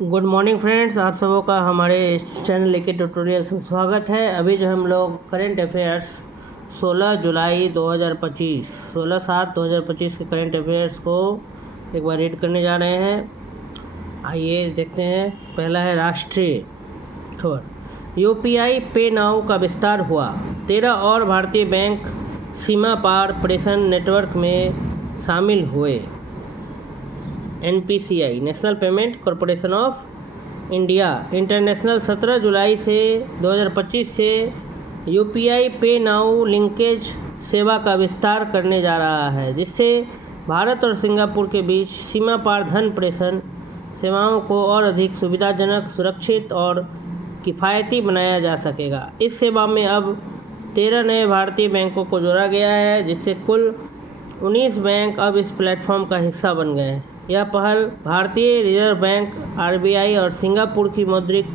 Good morning friends, आप सबों का हमारे इस चैनल के ट्यूटोरियल्स में स्वागत है। अभी जो हम लोग करंट अफेयर्स 16 जुलाई 2025 16/7/2025 के करंट अफेयर्स को एक बार रीड करने जा रहे हैं। आइए देखते हैं। पहला है राष्ट्रीय खबर। यूपीआई पे नाउ का विस्तार हुआ। 13 और भारतीय बैंक सीमा पार प्रेषण नेटवर्क में शामिल हुए। NPCI national payment corporation of India international 17 जुलाई से 2025 से यूपीआई पे नाउ लिंकेज सेवा का विस्तार करने जा रहा है, जिससे भारत और सिंगापुर के बीच सीमा पार धन प्रेषण सेवाओं को और अधिक सुविधाजनक, सुरक्षित और किफ़ायती बनाया जा सकेगा। इस सेवा में अब 13 नए भारतीय बैंकों को जोड़ा गया है, जिससे कुल 19 बैंक अब इस प्लेटफॉर्म का हिस्सा बन गए हैं। यह पहल भारतीय रिजर्व बैंक RBI और सिंगापुर की मौद्रिक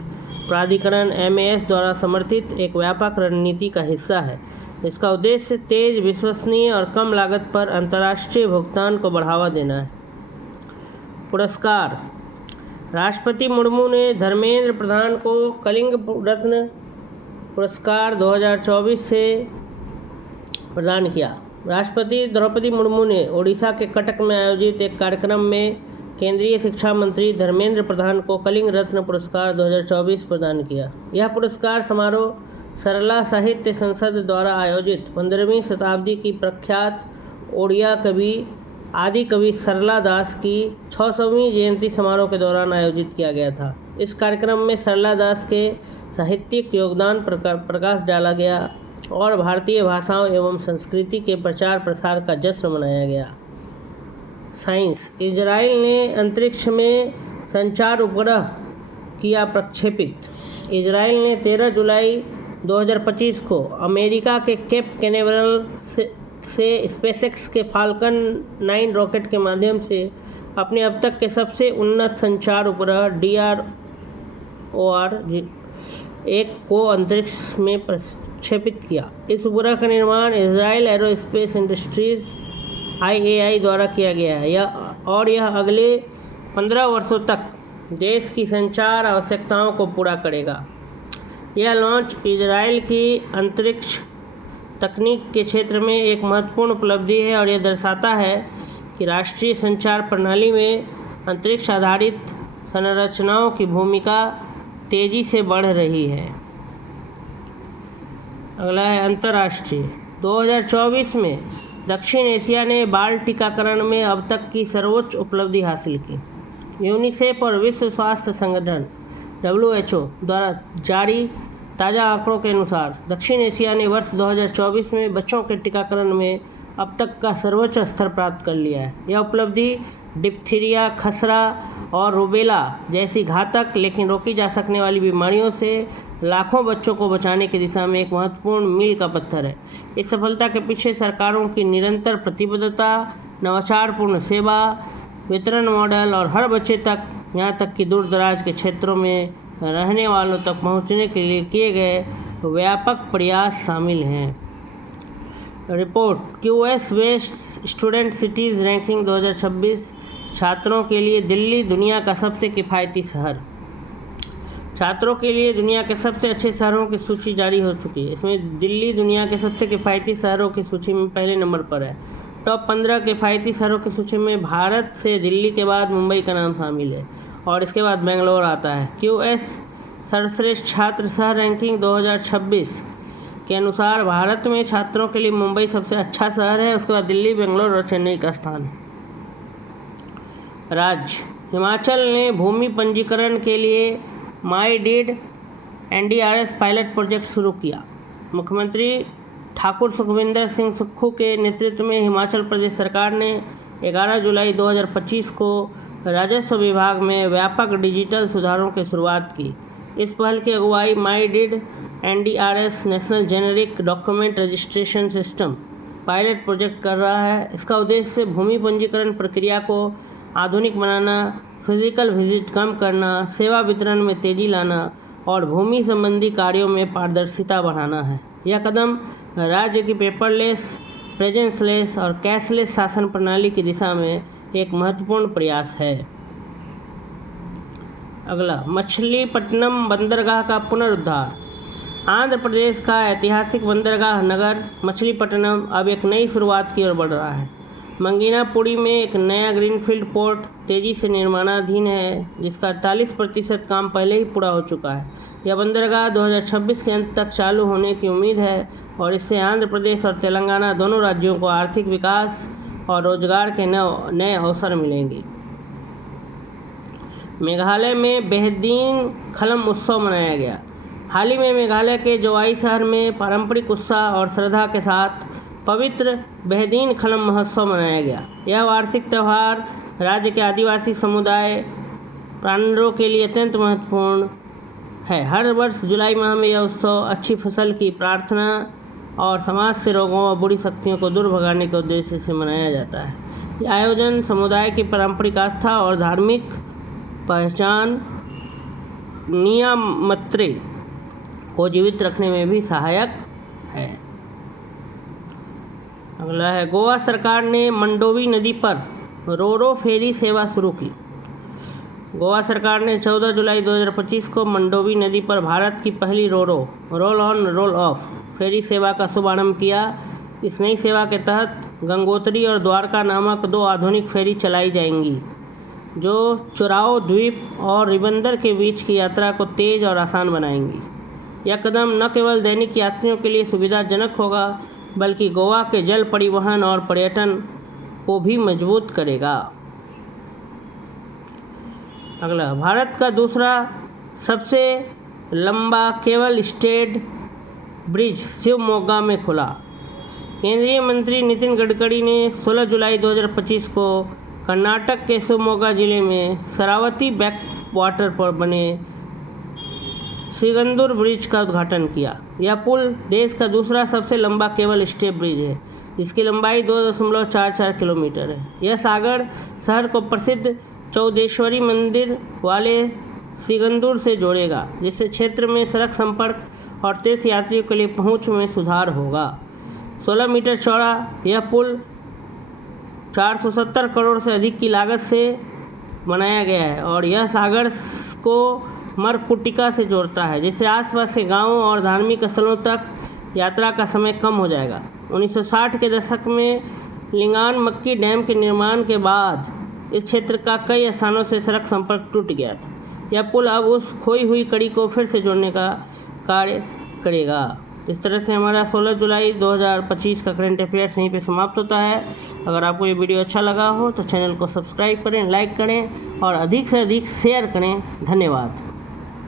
प्राधिकरण MAS द्वारा समर्थित एक व्यापक रणनीति का हिस्सा है। इसका उद्देश्य तेज, विश्वसनीय और कम लागत पर अंतर्राष्ट्रीय भुगतान को बढ़ावा देना है। पुरस्कार। राष्ट्रपति मुर्मू ने धर्मेंद्र प्रधान को कलिंग रत्न पुरस्कार 2024 से प्रदान किया। राष्ट्रपति द्रौपदी मुर्मू ने ओडिशा के कटक में आयोजित एक कार्यक्रम में केंद्रीय शिक्षा मंत्री धर्मेंद्र प्रधान को कलिंग रत्न पुरस्कार 2024 प्रदान किया। यह पुरस्कार समारोह सरला साहित्य संसद द्वारा आयोजित 15वीं शताब्दी की प्रख्यात ओडिया कवि आदि कवि सरला दास की 600वीं जयंती समारोह के दौरान आयोजित किया गया था। इस कार्यक्रम में सरला दास के साहित्यिक योगदान पर प्रकाश डाला गया और भारतीय भाषाओं एवं संस्कृति के प्रचार प्रसार का जश्न मनाया गया। साइंस। इजराइल ने अंतरिक्ष में संचार उपग्रह किया प्रक्षेपित। इजराइल ने 13 जुलाई 2025 को अमेरिका के केप कैनेवरल से स्पेसएक्स के फाल्कन 9 रॉकेट के माध्यम से अपने अब तक के सबसे उन्नत संचार उपग्रह DROR-1 को अंतरिक्ष में प्रक्षेपित किया। इस उपग्रह का निर्माण इजराइल एरोस्पेस इंडस्ट्रीज IAI द्वारा किया गया है। यह अगले 15 वर्षों तक देश की संचार आवश्यकताओं को पूरा करेगा। यह लॉन्च इजराइल की अंतरिक्ष तकनीक के क्षेत्र में एक महत्वपूर्ण उपलब्धि है और यह दर्शाता है कि राष्ट्रीय संचार प्रणाली में अंतरिक्ष आधारित संरचनाओं की भूमिका तेजी से बढ़ रही है। अगला है अंतर्राष्ट्रीय। 2024 में दक्षिण एशिया ने बाल टीकाकरण में अब तक की सर्वोच्च उपलब्धि हासिल की। यूनिसेफ और विश्व स्वास्थ्य संगठन WHO द्वारा जारी ताज़ा आंकड़ों के अनुसार दक्षिण एशिया ने वर्ष 2024 में बच्चों के टीकाकरण में अब तक का सर्वोच्च स्तर प्राप्त कर लिया है। यह उपलब्धि डिप्थीरिया, खसरा और रूबेला जैसी घातक लेकिन रोकी जा सकने वाली बीमारियों से लाखों बच्चों को बचाने की दिशा में एक महत्वपूर्ण मील का पत्थर है। इस सफलता के पीछे सरकारों की निरंतर प्रतिबद्धता, नवाचारपूर्ण सेवा वितरण मॉडल और हर बच्चे तक, यहाँ तक कि दूर दराज के क्षेत्रों में रहने वालों तक पहुँचने के लिए किए गए व्यापक प्रयास शामिल हैं। Report. QS based student cities ranking 2026। छात्रों के लिए दिल्ली दुनिया का सबसे किफ़ायती शहर। छात्रों के लिए दुनिया के सबसे अच्छे शहरों की सूची जारी हो चुकी है। इसमें दिल्ली दुनिया के सबसे किफ़ायती शहरों की सूची में पहले नंबर पर है। टॉप 15 किफ़ायती शहरों की सूची में भारत से दिल्ली के बाद मुंबई का नाम शामिल है और इसके बाद बेंगलोर आता है। QS सर्वश्रेष्ठ छात्र शहर रैंकिंग 2026 के अनुसार भारत में छात्रों के लिए मुंबई सबसे अच्छा शहर है, उसके बाद दिल्ली, बेंगलोर और चेन्नई का स्थान है। राज्य। हिमाचल ने भूमि पंजीकरण के लिए MyDeed NDRS पायलट प्रोजेक्ट शुरू किया। मुख्यमंत्री ठाकुर सुखविंदर सिंह सुक्खू के नेतृत्व में हिमाचल प्रदेश सरकार ने 11 जुलाई 2025 को राजस्व विभाग में व्यापक डिजिटल सुधारों की शुरुआत की। इस पहल की अगुवाई MyDeed NDRS national generic document registration system pilot project कर रहा है। इसका उद्देश्य भूमि पंजीकरण प्रक्रिया को आधुनिक बनाना, फिजिकल विजिट कम करना, सेवा वितरण में तेजी लाना और भूमि संबंधी कार्यों में पारदर्शिता बढ़ाना है। यह कदम राज्य की पेपरलेस, प्रेजेंसलेस और कैशलेस शासन प्रणाली की दिशा में एक महत्वपूर्ण प्रयास है। अगला, मछलीपट्टनम बंदरगाह का पुनरुद्धार। आंध्र प्रदेश का ऐतिहासिक बंदरगाह नगर मछलीपट्टनम अब एक नई शुरुआत की ओर बढ़ रहा है। मंगीनापुरी में एक नया ग्रीनफील्ड पोर्ट तेज़ी से निर्माणाधीन है, जिसका 48% काम पहले ही पूरा हो चुका है। यह बंदरगाह 2026 के अंत तक चालू होने की उम्मीद है और इससे आंध्र प्रदेश और तेलंगाना दोनों राज्यों को आर्थिक विकास और रोजगार के नए अवसर मिलेंगे। मेघालय में बेहदीन खलम उत्सव मनाया गया। हाल ही में मेघालय के जोवाई शहर में पारंपरिक उत्साह और श्रद्धा के साथ पवित्र बेहदीन खलम महोत्सव मनाया गया। यह वार्षिक त्यौहार राज्य के आदिवासी समुदाय प्राणों के लिए अत्यंत महत्वपूर्ण है। हर वर्ष जुलाई माह में यह उत्सव अच्छी फसल की प्रार्थना और समाज से रोगों और बुरी शक्तियों को दूर भगाने के उद्देश्य से मनाया जाता है। यह आयोजन समुदाय की पारंपरिक आस्था और धार्मिक पहचान नियामत्रे को जीवित रखने में भी सहायक है। अगला है, गोवा सरकार ने मंडोवी नदी पर रोरो फेरी सेवा शुरू की। गोवा सरकार ने 14 जुलाई 2025 को मंडोवी नदी पर भारत की पहली रोल ऑन रोल ऑफ फेरी सेवा का शुभारंभ किया। इस नई सेवा के तहत गंगोत्री और द्वारका नामक 2 आधुनिक फेरी चलाई जाएंगी, जो चुराओ द्वीप और रिबंदर के बीच की यात्रा को तेज और आसान बनाएंगी। यह कदम न केवल दैनिक यात्रियों के लिए सुविधाजनक होगा, बल्कि गोवा के जल परिवहन और पर्यटन को भी मजबूत करेगा। अगला, भारत का दूसरा सबसे लंबा केबल स्टेड ब्रिज शिवमोगा में खुला। केंद्रीय मंत्री नितिन गडकरी ने 16 जुलाई 2025 को कर्नाटक के शिवमोगा जिले में शरावती बैक वाटर पर बने श्रीगंदूर ब्रिज का उद्घाटन किया। यह पुल देश का दूसरा सबसे लंबा केबल स्टे ब्रिज है, जिसकी लंबाई 2.44 किलोमीटर है। यह सागर शहर को प्रसिद्ध चौदेश्वरी मंदिर वाले श्रीगंदूर से जोड़ेगा, जिससे क्षेत्र में सड़क संपर्क और तीर्थ यात्रियों के लिए पहुंच में सुधार होगा। 16 मीटर चौड़ा यह पुल 470 करोड़ से अधिक की लागत से बनाया गया है और यह सागर को मरकुटिका से जोड़ता है, जिससे आसपास के गांवों और धार्मिक स्थलों तक यात्रा का समय कम हो जाएगा। 1960 के दशक में लिंगान मक्की डैम के निर्माण के बाद इस क्षेत्र का कई स्थानों से सड़क संपर्क टूट गया था। यह पुल अब उस खोई हुई कड़ी को फिर से जोड़ने का कार्य करेगा। इस तरह से हमारा 16 जुलाई 2025 का करंट अफेयर्स यहीं पे समाप्त होता है। अगर आपको ये वीडियो अच्छा लगा हो तो चैनल को सब्सक्राइब करें, लाइक करें और अधिक से अधिक शेयर करें। धन्यवाद।